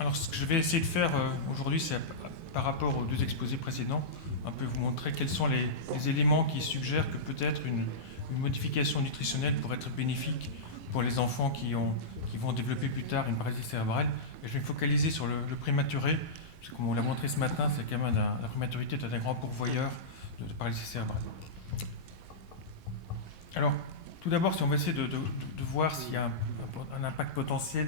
Alors, ce que je vais essayer de faire aujourd'hui, c'est par rapport aux deux exposés précédents, un peu vous montrer quels sont les éléments qui suggèrent que peut-être une modification nutritionnelle pourrait être bénéfique pour les enfants qui vont développer plus tard une paralysie cérébrale. Et je vais me focaliser sur le prématuré, parce que comme on l'a montré ce matin, c'est quand même la prématurité est un grand pourvoyeur de paralysie cérébrale. Alors, tout d'abord, si on va essayer de voir s'il y a un impact potentiel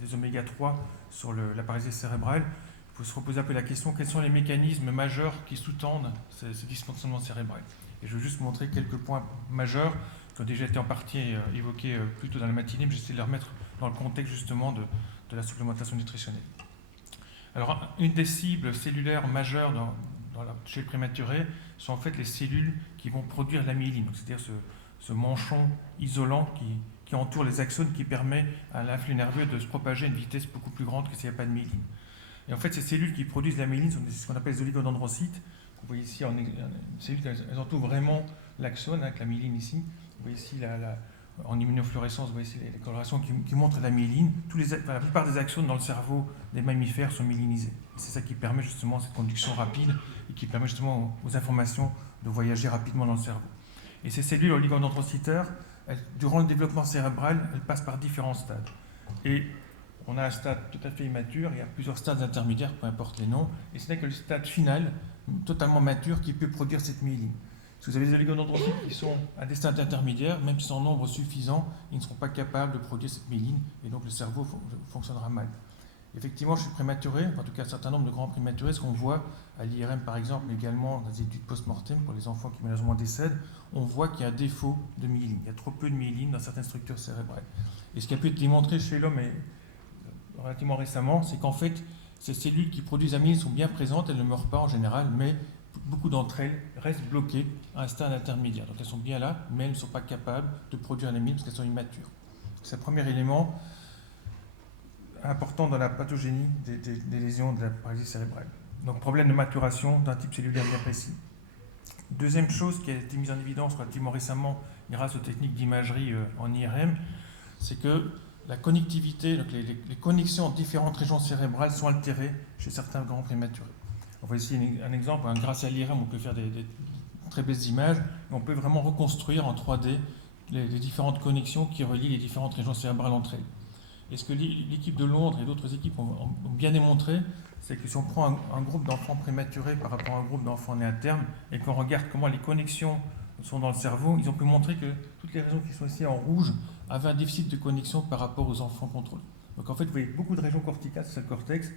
des oméga 3 sur la paralysie cérébrale, il faut se reposer un peu la question, quels sont les mécanismes majeurs qui sous-tendent ce dysfonctionnement cérébral. Et je vais juste montrer quelques points majeurs qui ont déjà été en partie évoqués plus tôt dans la matinée, mais j'essaie de les remettre dans le contexte justement de la supplémentation nutritionnelle. Alors, une des cibles cellulaires majeures chez le prématuré sont en fait les cellules qui vont produire la myéline, c'est-à-dire ce manchon isolant qui entoure les axones, qui permet à l'influx nerveux de se propager à une vitesse beaucoup plus grande que s'il n'y a pas de myéline. Et en fait, ces cellules qui produisent la myéline sont ce qu'on appelle les oligodendrocytes. Vous voyez ici, elles entourent vraiment l'axone, avec la myéline ici. Vous voyez ici, en immunofluorescence, vous voyez ici les colorations qui montrent la myéline. La plupart des axones dans le cerveau des mammifères sont myélinisés. C'est ça qui permet justement cette conduction rapide et qui permet justement aux informations de voyager rapidement dans le cerveau. Et ces cellules oligodendrocytaires, durant le développement cérébral, elles passent par différents stades. Et on a un stade tout à fait immature, il y a plusieurs stades intermédiaires, peu importe les noms, et ce n'est que le stade final, totalement mature, qui peut produire cette myéline. Si vous avez des oligodendrocytes qui sont à des stades intermédiaires, même s'ils sont en nombre suffisant, ils ne seront pas capables de produire cette myéline, et donc le cerveau fonctionnera mal. Effectivement, je suis prématuré, en tout cas un certain nombre de grands prématurés, ce qu'on voit à l'IRM par exemple, mais également dans des études post-mortem pour les enfants qui malheureusement décèdent, on voit qu'il y a un défaut de myéline. Il y a trop peu de myéline dans certaines structures cérébrales. Et ce qui a pu être démontré chez l'homme relativement récemment, c'est qu'en fait, ces cellules qui produisent la myéline sont bien présentes, elles ne meurent pas en général, mais beaucoup d'entre elles restent bloquées à un stade intermédiaire. Donc elles sont bien là, mais elles ne sont pas capables de produire la myéline parce qu'elles sont immatures. C'est le premier élément important dans la pathogénie des lésions de la paralysie cérébrale. Donc problème de maturation d'un type cellulaire bien précis. Deuxième chose qui a été mise en évidence relativement récemment grâce aux techniques d'imagerie en IRM, c'est que la connectivité, donc les connexions entre différentes régions cérébrales sont altérées chez certains grands prématurés. On voit ici un exemple, grâce à l'IRM on peut faire des très belles images, et on peut vraiment reconstruire en 3D les différentes connexions qui relient les différentes régions cérébrales entre elles. Et ce que l'équipe de Londres et d'autres équipes ont bien démontré, c'est que si on prend un groupe d'enfants prématurés par rapport à un groupe d'enfants nés à terme, et qu'on regarde comment les connexions sont dans le cerveau, ils ont pu montrer que toutes les régions qui sont ici en rouge avaient un déficit de connexion par rapport aux enfants contrôlés. Donc en fait, vous voyez, beaucoup de régions corticales, c'est le cortex,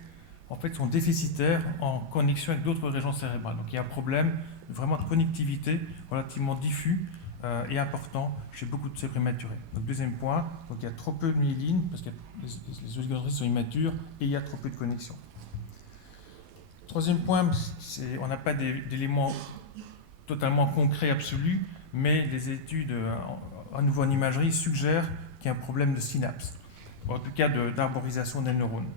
en fait, sont déficitaires en connexion avec d'autres régions cérébrales. Donc il y a un problème vraiment de connectivité relativement diffus et important chez beaucoup de ces prématurés. Donc deuxième point, donc il y a trop peu de myéline parce que les oligodendrocytes sont immatures et il y a trop peu de connexion. Troisième point, on n'a pas d'éléments totalement concrets absolus, mais les études à nouveau en imagerie suggèrent qu'il y a un problème de synapse, en tout cas d'arborisation des neurones.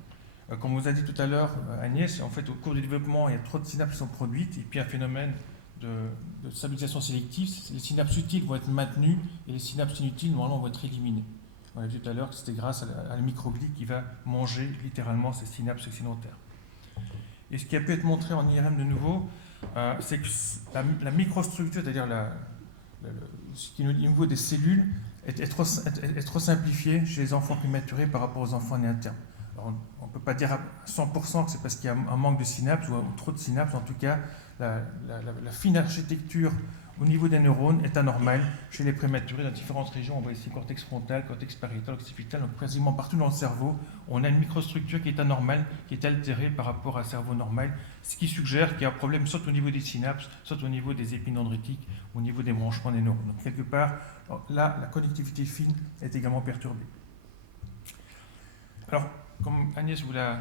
Comme on vous a dit tout à l'heure, Agnès, en fait, au cours du développement, il y a trop de synapses qui sont produites, et puis un phénomène de stabilisation sélective, les synapses utiles vont être maintenues, et les synapses inutiles, normalement, vont être éliminées. On a vu tout à l'heure que c'était grâce à la microglie qui va manger littéralement ces synapses excédentaires. Et ce qui a pu être montré en IRM de nouveau, c'est que la microstructure, c'est-à-dire ce qui est au niveau des cellules, est trop simplifiée chez les enfants prématurés par rapport aux enfants nés à terme. Alors, on ne peut pas dire à 100% que c'est parce qu'il y a un manque de synapses ou trop de synapses. En tout cas, la fine architecture au niveau des neurones est anormale chez les prématurés dans différentes régions. On voit ici cortex frontal, cortex pariétal, occipital. Donc quasiment partout dans le cerveau, on a une microstructure qui est anormale, qui est altérée par rapport à un cerveau normal, ce qui suggère qu'il y a un problème soit au niveau des synapses, soit au niveau des épines dendritiques, au niveau des branchements des neurones. Donc quelque part, là, la connectivité fine est également perturbée. Alors, comme Agnès vous l'a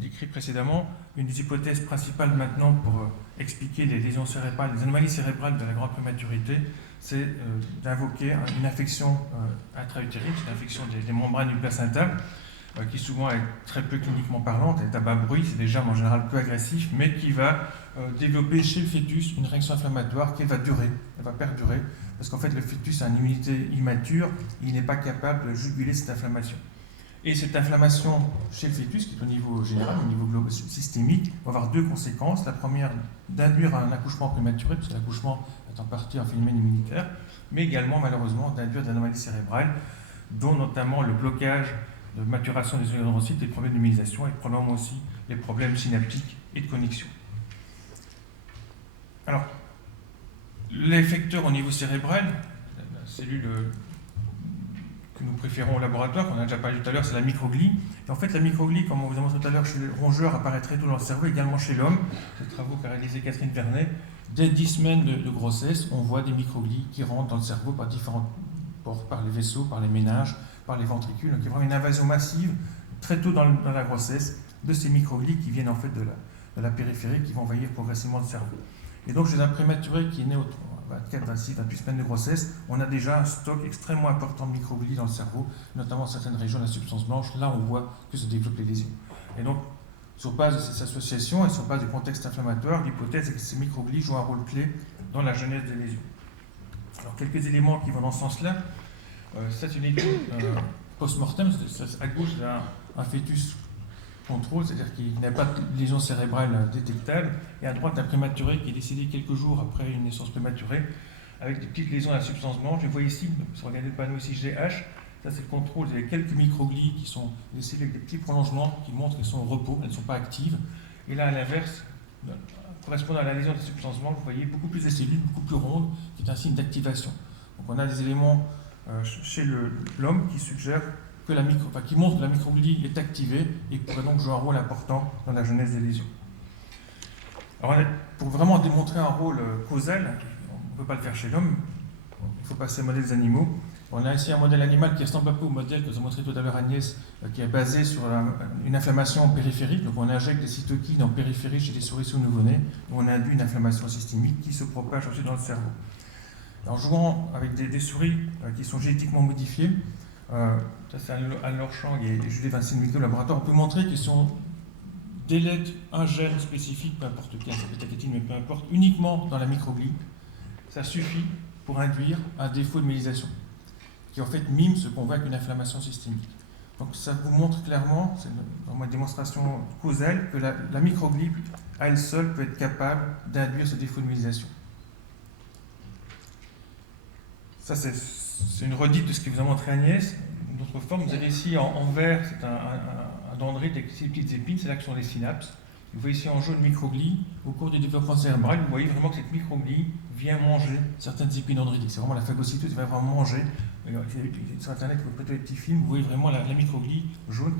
décrit précédemment, une des hypothèses principales maintenant pour expliquer les lésions cérébrales, les anomalies cérébrales de la grande prématurité, c'est d'invoquer une infection intra-utérique, une infection des membranes du placenta, qui souvent est très peu cliniquement parlante, elle est à bas bruit, c'est des germes en général peu agressifs, mais qui va développer chez le fœtus une réaction inflammatoire qui va durer, elle va perdurer, parce qu'en fait le fœtus a une immunité immature, il n'est pas capable de juguler cette inflammation. Et cette inflammation chez le fœtus, qui est au niveau général, au niveau global, systémique, va avoir deux conséquences. La première, d'induire un accouchement prématuré, parce que l'accouchement est en partie un phénomène immunitaire, mais également, malheureusement, d'induire des anomalies cérébrales, dont notamment le blocage de maturation des oligodendrocytes, les problèmes d'immunisation et probablement aussi les problèmes synaptiques et de connexion. Alors, l'effecteur au niveau cérébral, la cellule que nous préférons au laboratoire, qu'on a déjà parlé tout à l'heure, c'est la microglie. Et en fait, la microglie, comme on vous a montré tout à l'heure chez les rongeurs, apparaît très tôt dans le cerveau, également chez l'homme. C'est le travaux qu'a réalisé Catherine Vernet. Dès 10 semaines de grossesse, on voit des microglies qui rentrent dans le cerveau par différents ports, par les vaisseaux, par les méninges, par les ventricules. Donc il y a vraiment une invasion massive, très tôt dans la grossesse, de ces microglies qui viennent en fait de la périphérie, qui vont envahir progressivement le cerveau. Et donc, chez un prématuré qui est né au 24, 26, 28 semaines de grossesse, on a déjà un stock extrêmement important de microglies dans le cerveau, notamment dans certaines régions de la substance blanche. Là, on voit que se développent les lésions. Et donc, sur base de ces associations et sur base du contexte inflammatoire, l'hypothèse est que ces microglies jouent un rôle clé dans la genèse des lésions. Alors, quelques éléments qui vont dans ce sens-là. Ça, c'est une étude post-mortem. À gauche, il y a un fœtus contrôle, c'est-à-dire qu'il n'a pas de lésion cérébrale détectable, et à droite un prématuré qui est décédé quelques jours après une naissance prématurée, avec des petites lésions à la substance blanche. Je vois ici, si vous regardez le panneau ici GH, ça c'est le contrôle, il y a quelques microglies qui sont laissées avec des petits prolongements qui montrent qu'elles sont au repos, elles ne sont pas actives. Et là à l'inverse, correspondant à la lésion de la substance blanche, vous voyez beaucoup plus de cellules, beaucoup plus rondes, qui est un signe d'activation. Donc on a des éléments chez l'homme qui suggèrent qui montre que la microglie est activée et pourrait donc jouer un rôle important dans la genèse des lésions. Alors, pour vraiment démontrer un rôle causal, on ne peut pas le faire chez l'homme, il faut passer au modèle des animaux. On a ici un modèle animal qui ressemble un peu au modèle que vous a montré tout à l'heure Agnès, qui est basé sur une inflammation périphérique. Donc on injecte des cytokines en périphérie chez des souris nouveau-nés, où on induit une inflammation systémique qui se propage ensuite dans le cerveau. En jouant avec des souris qui sont génétiquement modifiées, ça c'est Anne Lorchang et Julie Vincent au laboratoire, on peut montrer que si on délète un gène spécifique, peu importe lequel, ça peut être la kétine, mais peu importe, uniquement dans la microglie, ça suffit pour induire un défaut de myélisation, qui en fait mime ce qu'on voit avec une inflammation systémique. Donc ça vous montre clairement, c'est vraiment une démonstration causale, que la microglie, à elle seule, peut être capable d'induire ce défaut de myélisation. Ça c'est une redite de ce que vous a montré Agnès. Une autre forme, vous avez ici en vert, c'est un dendrite avec ces petites épines, c'est là que sont les synapses. Vous voyez ici en jaune microglie. Au cours du développement cérébral, vous voyez vraiment que cette microglie vient manger certaines épines dendritiques. C'est vraiment la phagocytose qui va vraiment manger. Sur Internet, vous prêtez des petits films, vous voyez vraiment la microglie jaune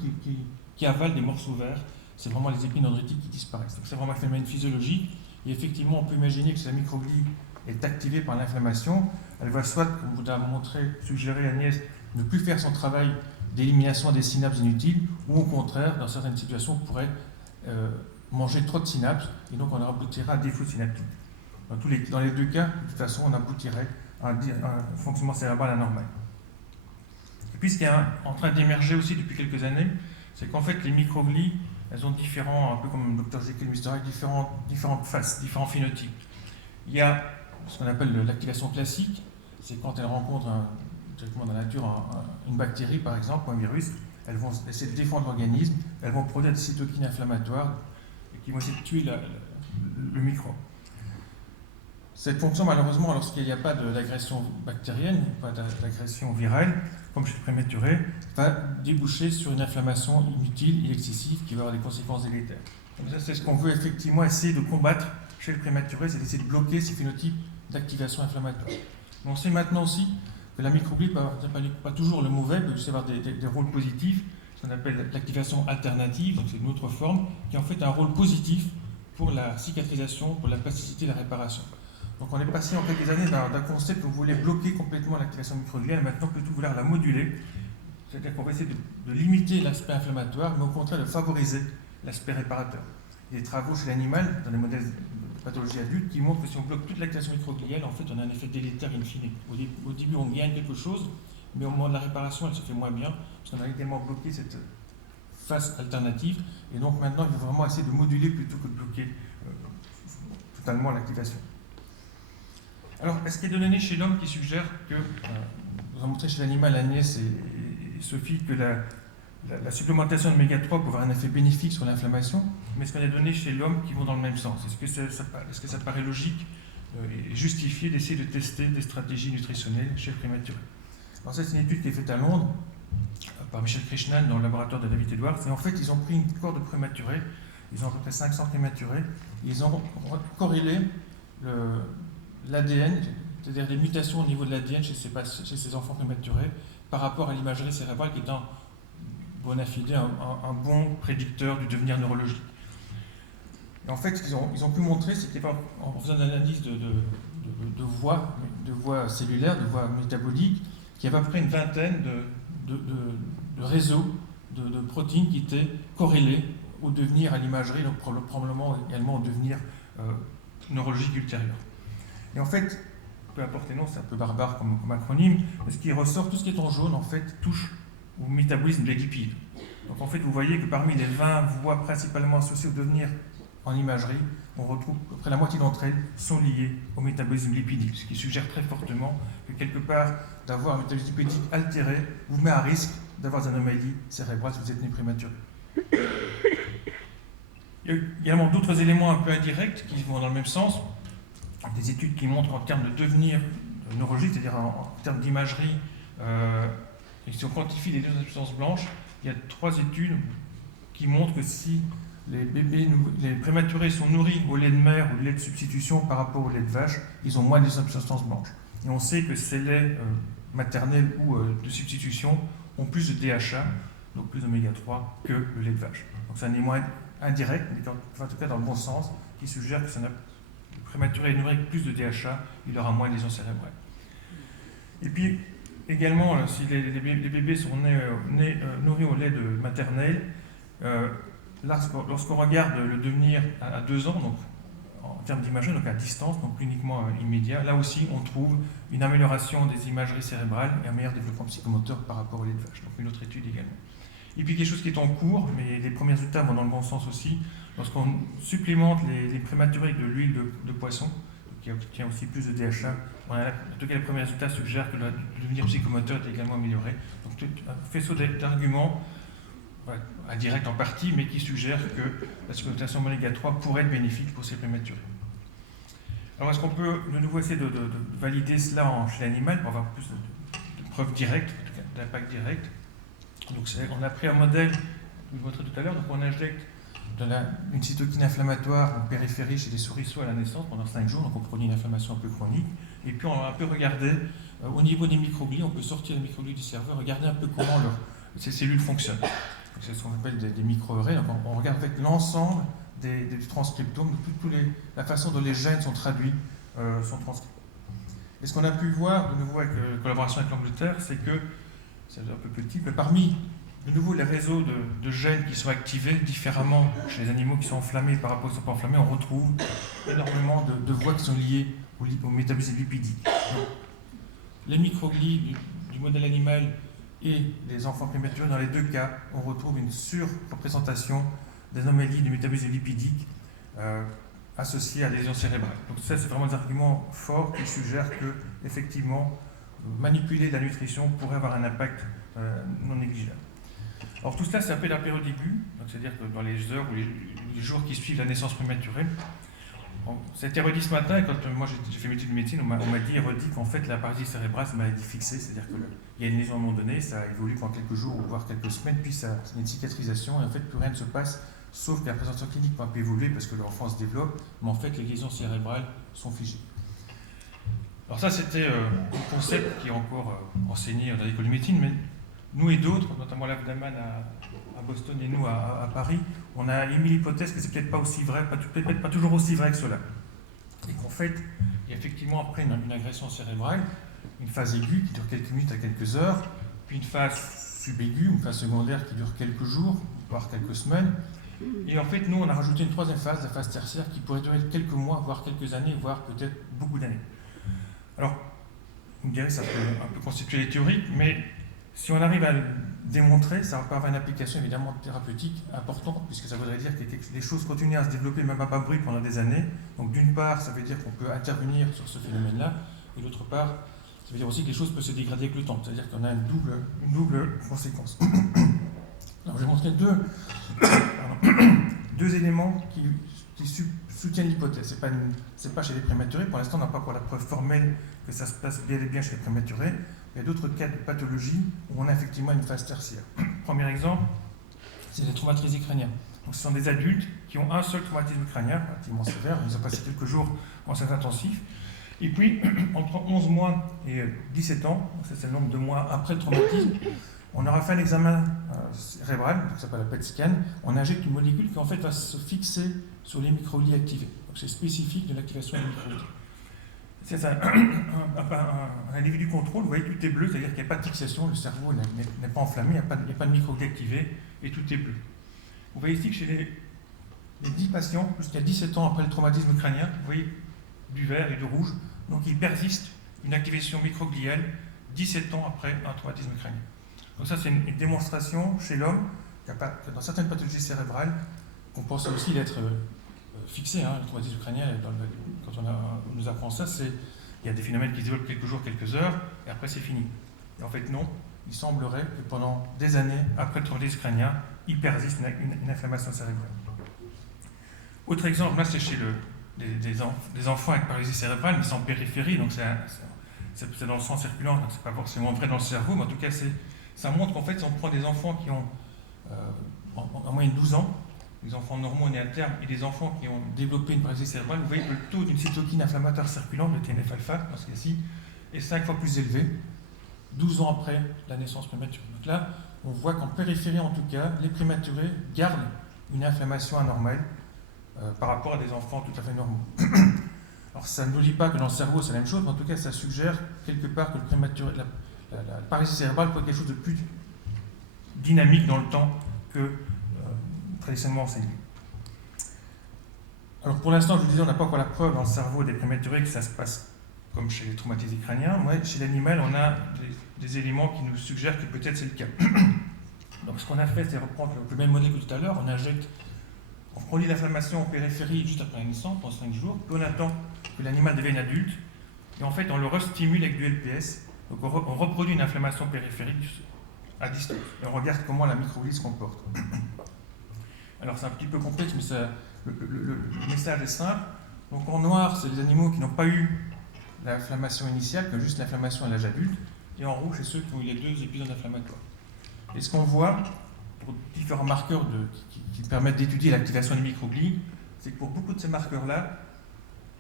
qui avale des morceaux verts. C'est vraiment les épines dendritiques qui disparaissent. Donc c'est vraiment un phénomène physiologique. Et effectivement, on peut imaginer que si la microglie est activée par l'inflammation, elle va soit, comme vous l'avez montré, suggérer Agnès, ne plus faire son travail d'élimination des synapses inutiles, ou au contraire, dans certaines situations, pourrait manger trop de synapses, et donc on aboutirait à un défaut synaptique. Dans les deux cas, de toute façon, on aboutirait à un fonctionnement cérébral anormal. Et puis ce qui est en train d'émerger aussi depuis quelques années, c'est qu'en fait les microglies, elles ont différents, un peu comme Dr Jekyll et Mr Hyde, différentes faces, différents phénotypes. Il y a ce qu'on appelle l'activation classique, c'est quand elles rencontrent directement dans la nature une bactérie par exemple, ou un virus, elles vont essayer de défendre l'organisme, elles vont produire des cytokines inflammatoires et qui vont essayer de tuer le microbe. Cette fonction, malheureusement, lorsqu'il n'y a pas d'agression bactérienne, pas d'agression virale, comme chez le prématuré, va déboucher sur une inflammation inutile et excessive qui va avoir des conséquences délétères. Donc ça, c'est ce qu'on veut effectivement essayer de combattre chez le prématuré, c'est d'essayer de bloquer ces phénotypes d'activation inflammatoire. Mais on sait maintenant aussi que la microglie pas toujours le mauvais, peut aussi avoir des rôles positifs, ce qu'on appelle l'activation alternative, donc c'est une autre forme, qui a en fait un rôle positif pour la cicatrisation, pour la plasticité et la réparation. Donc on est passé en quelques années d'un concept où on voulait bloquer complètement l'activation microgliale, maintenant plutôt vouloir la moduler, c'est-à-dire qu'on va essayer de limiter l'aspect inflammatoire, mais au contraire de favoriser l'aspect réparateur. Il y a des travaux chez l'animal, dans les modèles de pathologie adulte, qui montrent que si on bloque toute l'activation microgliale, en fait on a un effet délétère in fine. Au début on gagne quelque chose, mais au moment de la réparation elle se fait moins bien, parce qu'on a également bloqué cette face alternative, et donc maintenant il faut vraiment essayer de moduler plutôt que de bloquer totalement l'activation. Alors, est-ce qu'il y a des données chez l'homme qui suggèrent que, vous avez montré chez l'animal Agnès et Sophie, que la supplémentation d'oméga 3 peut avoir un effet bénéfique sur l'inflammation, mais est-ce qu'on a donné chez l'homme qui vont dans le même sens? Est-ce que ça paraît logique et justifié d'essayer de tester des stratégies nutritionnelles chez le prématuré? Alors ça, c'est une étude qui est faite à Londres par Michel Krishnan dans le laboratoire de David Edwards. Et en fait, ils ont pris une cohorte de prématurés, ils ont à peu près 500 prématurés, et ils ont corrélé l'ADN, c'est-à-dire les mutations au niveau de l'ADN chez ces enfants prématurés, par rapport à l'imagerie cérébrale qui est en bona fide un bon prédicteur du devenir neurologique. Et en fait, ce qu'ils ont pu montrer, c'est qu'en faisant une analyse de voies cellulaires, de voies métaboliques, qu'il y avait à peu près une vingtaine de réseaux de protéines qui étaient corrélés au devenir à l'imagerie, donc probablement également au devenir neurologique ultérieur. Et en fait, peu importe les noms, c'est un peu barbare comme acronyme, mais ce qui ressort, tout ce qui est en jaune, en fait, touche au métabolisme des lipides. Donc en fait, vous voyez que parmi les 20 voies principalement associées au devenir en imagerie, on retrouve à peu près la moitié d'entre elles sont liées au métabolisme lipidique, ce qui suggère très fortement que quelque part, d'avoir un métabolisme lipidique altéré vous met à risque d'avoir des anomalies cérébrales si vous êtes né prématuré. Il y a également d'autres éléments un peu indirects qui vont dans le même sens. Des études qui montrent qu'en termes de devenir neurologique, c'est-à-dire en termes d'imagerie, et si on quantifie les deux substances blanches, il y a 3 études qui montrent que si les prématurés sont nourris au lait de mère ou au lait de substitution par rapport au lait de vache, ils ont moins de substances blanches. Et on sait que ces laits maternels ou de substitution ont plus de DHA, donc plus d'oméga 3, que le lait de vache. Donc c'est un élément indirect, mais en tout cas dans le bon sens, qui suggère que le prématuré est nourri avec plus de DHA, il aura moins de lésions cérébrales. Et puis, également, si les bébés sont nourris au lait maternel, lorsqu'on regarde le devenir à 2 ans, donc en termes d'imagerie, donc à distance, donc uniquement immédiat, là aussi on trouve une amélioration des imageries cérébrales et un meilleur développement psychomoteur par rapport au lait de vache. Donc une autre étude également. Et puis quelque chose qui est en cours, mais les premiers résultats vont dans le bon sens aussi, lorsqu'on supplémente les prématurés avec de l'huile de poisson, qui obtient aussi plus de DHA, en tout cas les premiers résultats suggèrent que le devenir psychomoteur est également amélioré. Donc un faisceau d'arguments, indirect en partie, mais qui suggère que la supplémentation oméga 3 pourrait être bénéfique pour ces prématurés. Alors est-ce qu'on peut de nouveau essayer de valider cela chez l'animal pour avoir plus de preuves directes, en tout cas d'impact direct? Donc on a pris un modèle, je vous montrais tout à l'heure, donc on injecte une cytokine inflammatoire en périphérie chez les souriceaux à la naissance pendant 5 jours, donc on produit une inflammation un peu chronique, et puis on a un peu regardé au niveau des microglies, on peut sortir les microglies du cerveau, regarder un peu comment ces cellules fonctionnent. C'est ce qu'on appelle des micro-arrays. Donc on regarde avec l'ensemble du transcriptome, la façon dont les gènes sont traduits, sont transcrits. Et ce qu'on a pu voir, de nouveau avec la collaboration avec l'Angleterre, c'est que, c'est un peu petit, mais parmi, de nouveau, les réseaux de gènes qui sont activés différemment chez les animaux qui sont enflammés par rapport aux qui ne sont pas enflammés, on retrouve énormément de voies qui sont liées au métabolisme lipidique. Donc, les microglies du modèle animal et les enfants prématurés, dans les 2 cas, on retrouve une surreprésentation d'anomalies du métabolisme lipidique associées à des lésions cérébrales. Donc ça, c'est vraiment des arguments forts qui suggèrent que, effectivement, manipuler la nutrition pourrait avoir un impact non négligeable. Alors tout cela, c'est un peu la période début, c'est-à-dire que dans les heures ou les jours qui suivent la naissance prématurée. Ça a été redit ce matin, et quand moi j'ai fait mes études de médecine, on m'a redit qu'en fait la paralysie cérébrale, c'est une maladie fixée, c'est-à-dire qu'il y a une lésion à un moment donné, ça évolue pendant quelques jours ou voire quelques semaines, puis ça y a une cicatrisation, et en fait plus rien ne se passe, sauf que la présentation clinique peut un peu évoluer parce que l'enfant se développe, mais en fait les lésions cérébrales sont figées. Alors ça, c'était un concept qui est encore enseigné dans l'école de médecine, mais nous et d'autres, notamment l'Avdaman à Boston et nous à Paris, on a émis l'hypothèse que c'est peut-être pas aussi vrai, peut-être pas toujours aussi vrai que cela. Et qu'en fait, il y a effectivement après une agression cérébrale, une phase aiguë qui dure quelques minutes à quelques heures, puis une phase subaiguë, une phase secondaire qui dure quelques jours, voire quelques semaines. Et en fait, nous, on a rajouté une 3e phase, la phase tertiaire, qui pourrait durer quelques mois, voire quelques années, voire peut-être beaucoup d'années. Alors, vous me direz, ça peut un peu constituer les théories, mais si on arrive à le démontrer, ça va avoir une application évidemment thérapeutique importante, puisque ça voudrait dire que les choses continuent à se développer même à bas bruit pendant des années. Donc d'une part, ça veut dire qu'on peut intervenir sur ce phénomène-là, et d'autre part, ça veut dire aussi que les choses peuvent se dégrader avec le temps, c'est-à-dire qu'on a une double conséquence. Alors, je vais montrer deux éléments qui soutiennent l'hypothèse. Ce n'est pas chez les prématurés. Pour l'instant, on n'a pas encore la preuve formelle que ça se passe bien et bien chez les prématurés. Il y a d'autres cas de pathologie où on a effectivement une phase tertiaire. Premier exemple, c'est les traumatisés crâniens. Donc, ce sont des adultes qui ont un seul traumatisme crânien, relativement sévère. Ils ont passé quelques jours en soins intensifs. Et puis, entre 11 mois et 17 ans, c'est le nombre de mois après le traumatisme, on aura fait un examen cérébral, ça s'appelle la PET scan. On injecte une molécule qui en fait va se fixer sur les microglies activés. Donc c'est spécifique de l'activation des microglies. C'est un individu contrôle, vous voyez, tout est bleu, c'est-à-dire qu'il n'y a pas de fixation, le cerveau n'est pas enflammé, il n'y a pas de microglies activés et tout est bleu. Vous voyez ici que chez les 10 patients, jusqu'à 17 ans après le traumatisme crânien, vous voyez du vert et du rouge, donc il persiste une activation microgliale 17 ans après un traumatisme crânien. Donc ça, c'est une démonstration chez l'homme que dans certaines pathologies cérébrales, qu'on pense aussi d'être fixé, le traumatisme crânien, quand on nous apprend ça, il y a des phénomènes qui se développent quelques jours, quelques heures, et après c'est fini. Et en fait non, il semblerait que pendant des années, après le traumatisme crânien, il persiste une inflammation cérébrale. Autre exemple, là c'est chez des enfants avec paralysie cérébrale, mais sans périphérie, donc c'est dans le sang circulant, donc c'est pas forcément vrai dans le cerveau, mais en tout cas ça montre qu'en fait, si on prend des enfants qui ont en moyenne 12 ans, des enfants normaux nés à terme, et des enfants qui ont développé une paralysie cérébrale, vous voyez que le taux d'une cytokine inflammatoire circulante, le TNF-alpha, dans ce cas-ci, est 5 fois plus élevé, 12 ans après la naissance prématurée. Donc là, on voit qu'en périphérie, en tout cas, les prématurés gardent une inflammation anormale par rapport à des enfants tout à fait normaux. Alors ça ne nous dit pas que dans le cerveau, c'est la même chose, mais en tout cas, ça suggère quelque part que le prématuré, la paralysie cérébrale peut être quelque chose de plus dynamique dans le temps que traditionnellement enseigné. Alors pour l'instant, je vous disais, on n'a pas encore la preuve dans le cerveau des prématurés que ça se passe comme chez les traumatisés crâniens. Moi, chez l'animal, on a des éléments qui nous suggèrent que peut-être c'est le cas. Donc ce qu'on a fait, c'est reprendre le même modèle que tout à l'heure. On produit l'inflammation en périphérie juste après la naissance, pendant 5 jours, puis on attend que l'animal devienne adulte, et en fait, on le restimule avec du LPS. Donc on reproduit une inflammation périphérique à distance. Et on regarde comment la microglies se comporte. Alors c'est un petit peu complexe, mais le message est simple. Donc en noir, c'est les animaux qui n'ont pas eu l'inflammation initiale, qui ont juste l'inflammation à l'âge adulte. Et en rouge, c'est ceux qui ont eu les 2 épisodes inflammatoires. Et ce qu'on voit, pour différents marqueurs qui permettent d'étudier l'activation des microglies, c'est que pour beaucoup de ces marqueurs-là,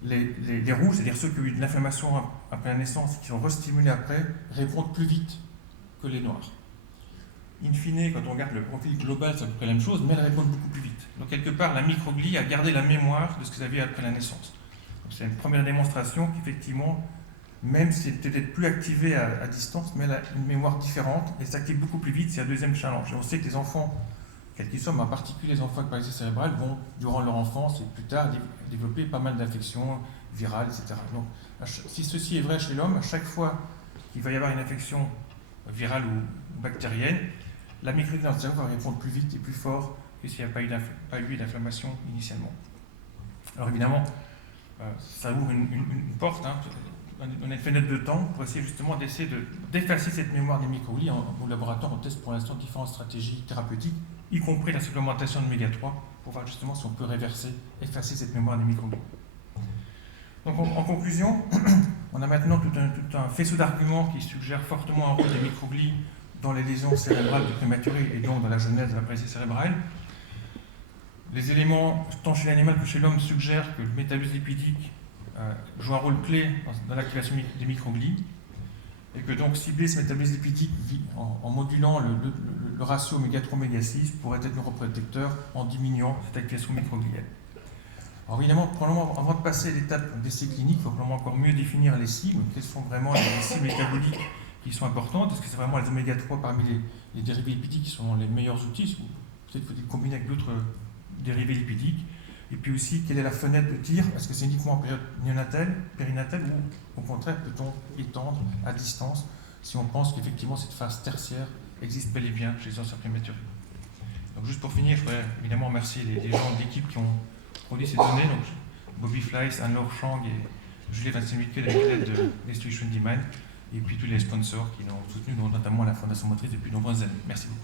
les rouges, c'est-à-dire ceux qui ont eu de l'inflammation après la naissance et qui sont restimulés après, répondent plus vite que les noirs. In fine, quand on regarde le profil global, c'est à peu près la même chose, mais elles répondent beaucoup plus vite. Donc quelque part, la microglie a gardé la mémoire de ce qu'ils avaient après la naissance. Donc, c'est une première démonstration qu'effectivement, même si elle est peut-être plus activée à distance, mais elle a une mémoire différente et s'active beaucoup plus vite, c'est un deuxième challenge. Et on sait que les enfants, quels qu'ils soient, mais en particulier les enfants avec paralysie cérébrale, vont, durant leur enfance et plus tard, développer pas mal d'infections virales, etc. Donc, si ceci est vrai chez l'homme, à chaque fois qu'il va y avoir une infection virale ou bactérienne, la microglie dans le cerveau va répondre plus vite et plus fort que s'il n'y a pas eu d'inflammation initialement. Alors évidemment, ça ouvre une porte, on a une fenêtre de temps pour essayer justement d'effacer cette mémoire des microglies. Au laboratoire, on teste pour l'instant différentes stratégies thérapeutiques, y compris la supplémentation d'oméga 3, pour voir justement si on peut effacer cette mémoire des microglies. Donc en conclusion, on a maintenant tout un faisceau d'arguments qui suggèrent fortement un rôle des microglies dans les lésions cérébrales du prématuré et donc dans la genèse de la paralysie cérébrale. Les éléments, tant chez l'animal que chez l'homme, suggèrent que le métabolisme lipidique joue un rôle clé dans l'activation des microglies et que donc cibler ce métabolisme lipidique en modulant le ratio oméga 3 oméga 6 pourrait être neuroprotecteur en diminuant cette activation microgliale. Alors évidemment, probablement, avant de passer à l'étape d'essai clinique, il faut probablement encore mieux définir les cibles, quelles sont vraiment les cibles métaboliques qui sont importantes. Est-ce que c'est vraiment les oméga 3 parmi les dérivés lipidiques qui sont les meilleurs outils, ou peut-être faut-il combiner avec d'autres dérivés lipidiques. Et puis aussi, quelle est la fenêtre de tir? Est-ce que c'est uniquement en période néonatale, périnatale, ou au contraire, peut-on étendre à distance si on pense qu'effectivement cette phase tertiaire existe bel et bien chez les anciens prématurés? Donc juste pour finir, je voudrais évidemment remercier les gens de l'équipe qui ont produit ces données, donc Bobby Fleiss, Anne-Laure Chang et Julie Vincent-Miquel avec l'aide de l'Institution Demand, et puis tous les sponsors qui l'ont soutenu, notamment la Fondation Motrice depuis de nombreuses années. Merci beaucoup.